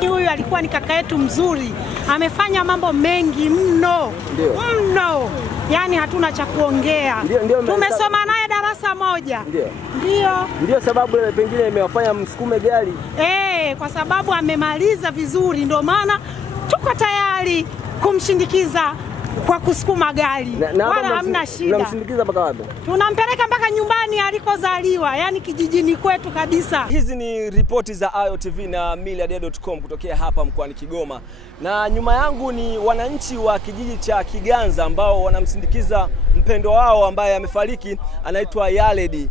Huyu alikuwa ni kaka yetu mzuri. Amefanya mambo mengi mno. Mno. Yaani hatuna cha kuongea. Tumesoma naye darasa moja. Ndio sababu pengine imewafanya msukume gari. Kwa sababu amemaliza vizuri, ndio maana tuko tayari kumshindikiza kwa kusukuma gari. Wala hamna shida. Tunamshindikiza mpaka wapi? Tunampeleka mpaka nyumbani alikozaliwa, yani kijijini kwetu kabisa. Hizi ni ripoti za AyoTV na Millardayo.com kutokea hapa mkoani Kigoma. Na nyuma yangu ni wananchi wa kijiji cha Kiganza ambao wanamsindikiza mpendwa wao ambaye amefariki, anaitwa Yaredi.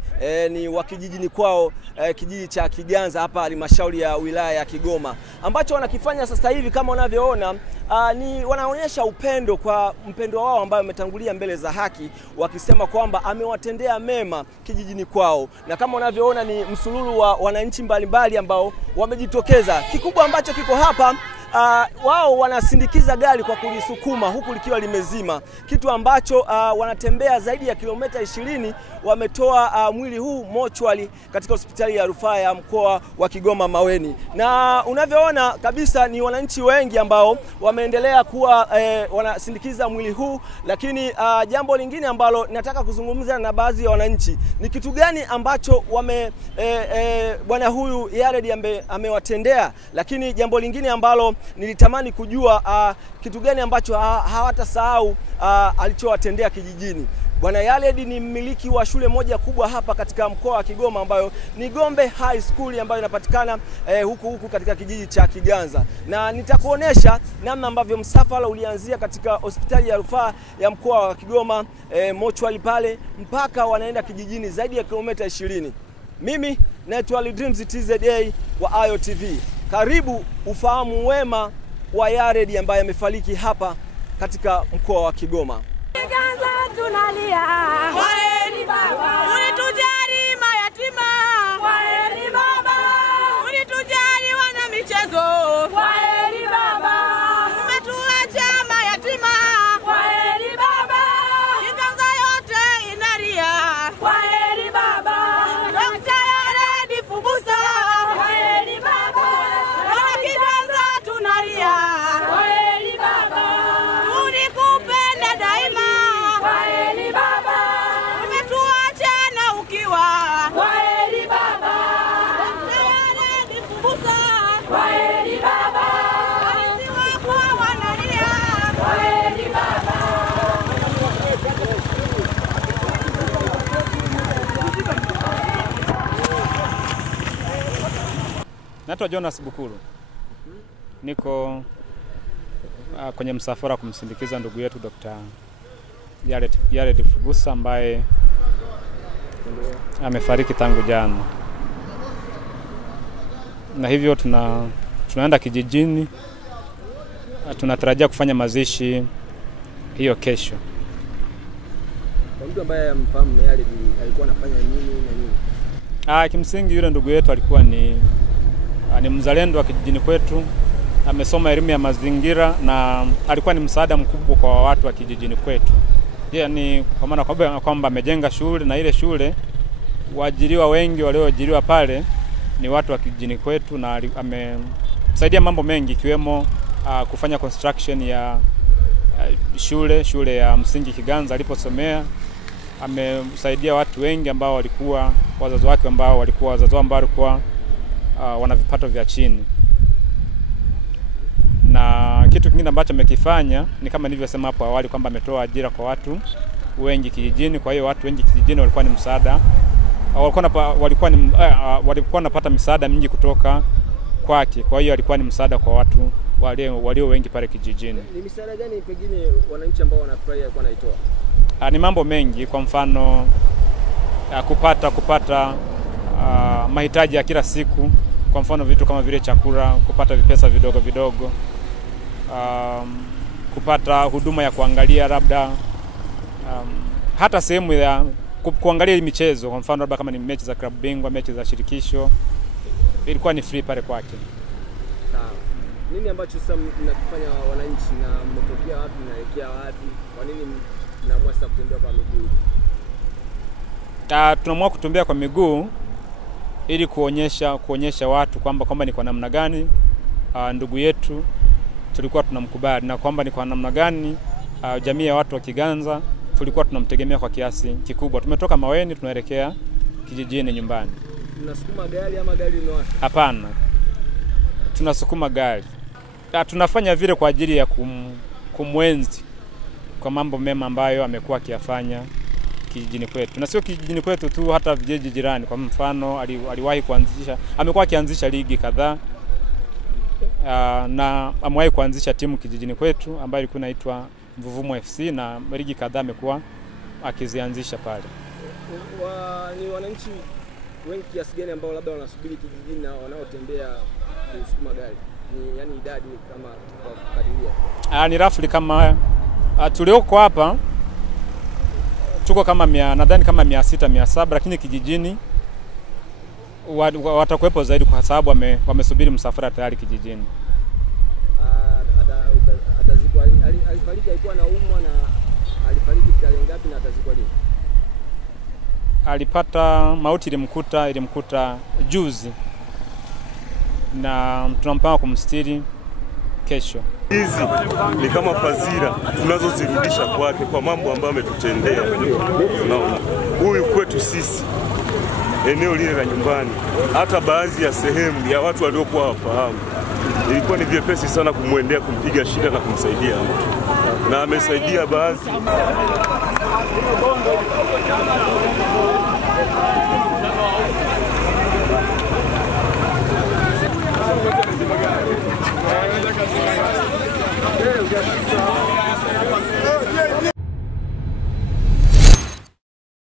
Ni wa kijijini kwao, kijiji cha Kiganza hapa halmashauri ya wilaya ya Kigoma. Ambacho wanakifanya sasa hivi kama unavyoona ni wanaonyesha upendo kwa mpendwa wao ambaye ametangulia mbele za haki, wakisema kwamba amewatendea mema kijijini kwao. Na kama unavyoona ni msululu wa wananchi mbalimbali ambao wamejitokeza. Kikubwa ambacho kiko hapa, wao wanasindikiza gari kwa kulisukuma huku likiwa limezima, kitu ambacho wanatembea zaidi ya kilomita 20. Wametoa mwili huu mochwali katika hospitali ya rufaa ya mkoa wa Kigoma Maweni. Na unavyoona kabisa ni wananchi wengi ambao wameendelea kuwa wanasindikiza mwili huu. Lakini jambo lingine ambalo nataka kuzungumza na baadhi ya wananchi ni kitu gani ambacho bwana huyu Yaredi amewatendea. Lakini jambo lingine ambalo nilitamani kujua kitu gani ambacho hawatasahau alichowatendea kijijini. Bwana Yaredi ni mmiliki wa shule moja kubwa hapa katika mkoa wa Kigoma ambayo ni Gombe High School ambayo inapatikana huku katika kijiji cha Kiganza. Na nitakuonesha namna ambavyo msafara ulianzia katika hospitali ya rufaa ya mkoa wa Kigoma, mochwali pale, mpaka wanaenda kijijini zaidi ya kilomita 20. Mimi naitwa Dreams TZA wa AyoTV. Karibu ufahamu wema wa Yaredi ambaye amefariki hapa katika mkoa wa Kigoma. Kiganza tunalia, kwaheri baba. Ulitujali mayatima, kwaheri baba. Ulitujali wana michezo, kwaheri baba. Umetuacha mayatima, kwaheri baba. Kiganza yote inalia, kwaheri baba. Dr. Yaredi Fubusa, kwaheri baba. Kiganza tunalia, kwaheri baba. Tulikupenda daima, kwaheri baba. Umetuacha na ukiwa, kwaheri baba. Dr. Yaredi Fubusa, kwaheri baba. Walinzi wako wanalia, kwaheri baba. Naitwa Jonas Bukuru. Niko kwenye msafara kumsindikiza ndugu yetu Dr. Yaredi Fubusa ambaye amefariki tangu jana. Na hivyo tunaenda kijijini, tunatarajia kufanya mazishi hiyo kesho. Kwa mtu ambaye amfahamu Yaredi alikuwa anafanya nini na nini? Kimsingi yule ndugu yetu alikuwa ni mzalendo wa kijijini kwetu. Amesoma elimu ya mazingira na alikuwa ni msaada mkubwa kwa watu wa kijijini kwetu. Yaani kwa maana kwamba amejenga shule, na ile shule waajiriwa wengi walioajiriwa pale ni watu wa kijijini kwetu, na amesaidia mambo mengi ikiwemo kufanya construction ya shule ya msingi Kiganza aliposomea. Amesaidia watu wengi ambao walikuwa wazazi wake ambao walikuwa wana vipato vya chini. Na kitu kingine ambacho amekifanya ni kama nilivyosema hapo awali kwamba ametoa ajira kwa watu wengi kijijini. Kwa hiyo watu wengi kijijini walikuwa ni msaada, walikuwa wanapata misaada mingi kutoka kwake. Kwa hiyo alikuwa ni msaada kwa watu walio wengi pale kijijini. Ni misaada gani pengine wananchi ambao wanafurahia alikuwa anaitoa? Ni mambo mengi, kwa mfano kupata mahitaji ya kila siku, kwa mfano vitu kama vile chakula, kupata vipesa vidogo vidogo, kupata huduma ya kuangalia labda hata sehemu ya kuangalia michezo, kwa mfano labda kama ni mechi za klabu bingwa, mechi za shirikisho, ilikuwa ni free pale kwake. Sawa. Nini ambacho sasa mnafanya wananchi, na mmetokea wapi mnaelekea wapi? Kwa nini mnaamua sasa kutembea kwa miguu? Tunaamua kutembea kwa miguu ili kuonyesha watu kwamba ni kwa namna gani ndugu yetu tulikuwa tunamkubali na kwamba ni kwa namna gani jamii ya watu wa Kiganza tulikuwa tunamtegemea kwa kiasi kikubwa. Tumetoka Maweni tunaelekea kijijini nyumbani. Tunasukuma gari ama gari ni wapi? Hapana. Tunasukuma gari. Tunafanya vile kwa ajili ya kumwenzi kwa mambo mema ambayo amekuwa akiyafanya kijijini kwetu. Na sio kijijini kwetu tu, hata vijiji jirani. Kwa mfano amekuwa akianzisha ligi kadhaa. Na amewahi kuanzisha timu kijijini kwetu ambayo ilikuwa inaitwa Mvuvumo FC, na ligi kadhaa amekuwa akizianzisha pale. Ni wananchi wengi kiasi gani ambao labda wanasubiri kijijini na wanaotembea kusukuma gari? Ni yani idadi kama kwa kadiria? Ni roughly kama tulioko hapa tuko kama nadhani kama 600 700, lakini kijijini watakuwepo zaidi kwa sababu wamesubiri msafara tayari kijijini. Alifariki alikuwa anaumwa na alifariki tarehe ngapi na atazikwa lini? Alipata mauti ilimkuta juzi na tunampanga kumstiri kesho. Hizi ni kama fadhila tunazozirudisha kwake kwa mambo ambayo ametutendea. Unaona, huyu kwetu sisi eneo lile la nyumbani, hata baadhi ya sehemu ya watu waliokuwa wafahamu, ilikuwa ni vyepesi sana kumwendea, kumpiga shida na kumsaidia mtu, na amesaidia baadhi.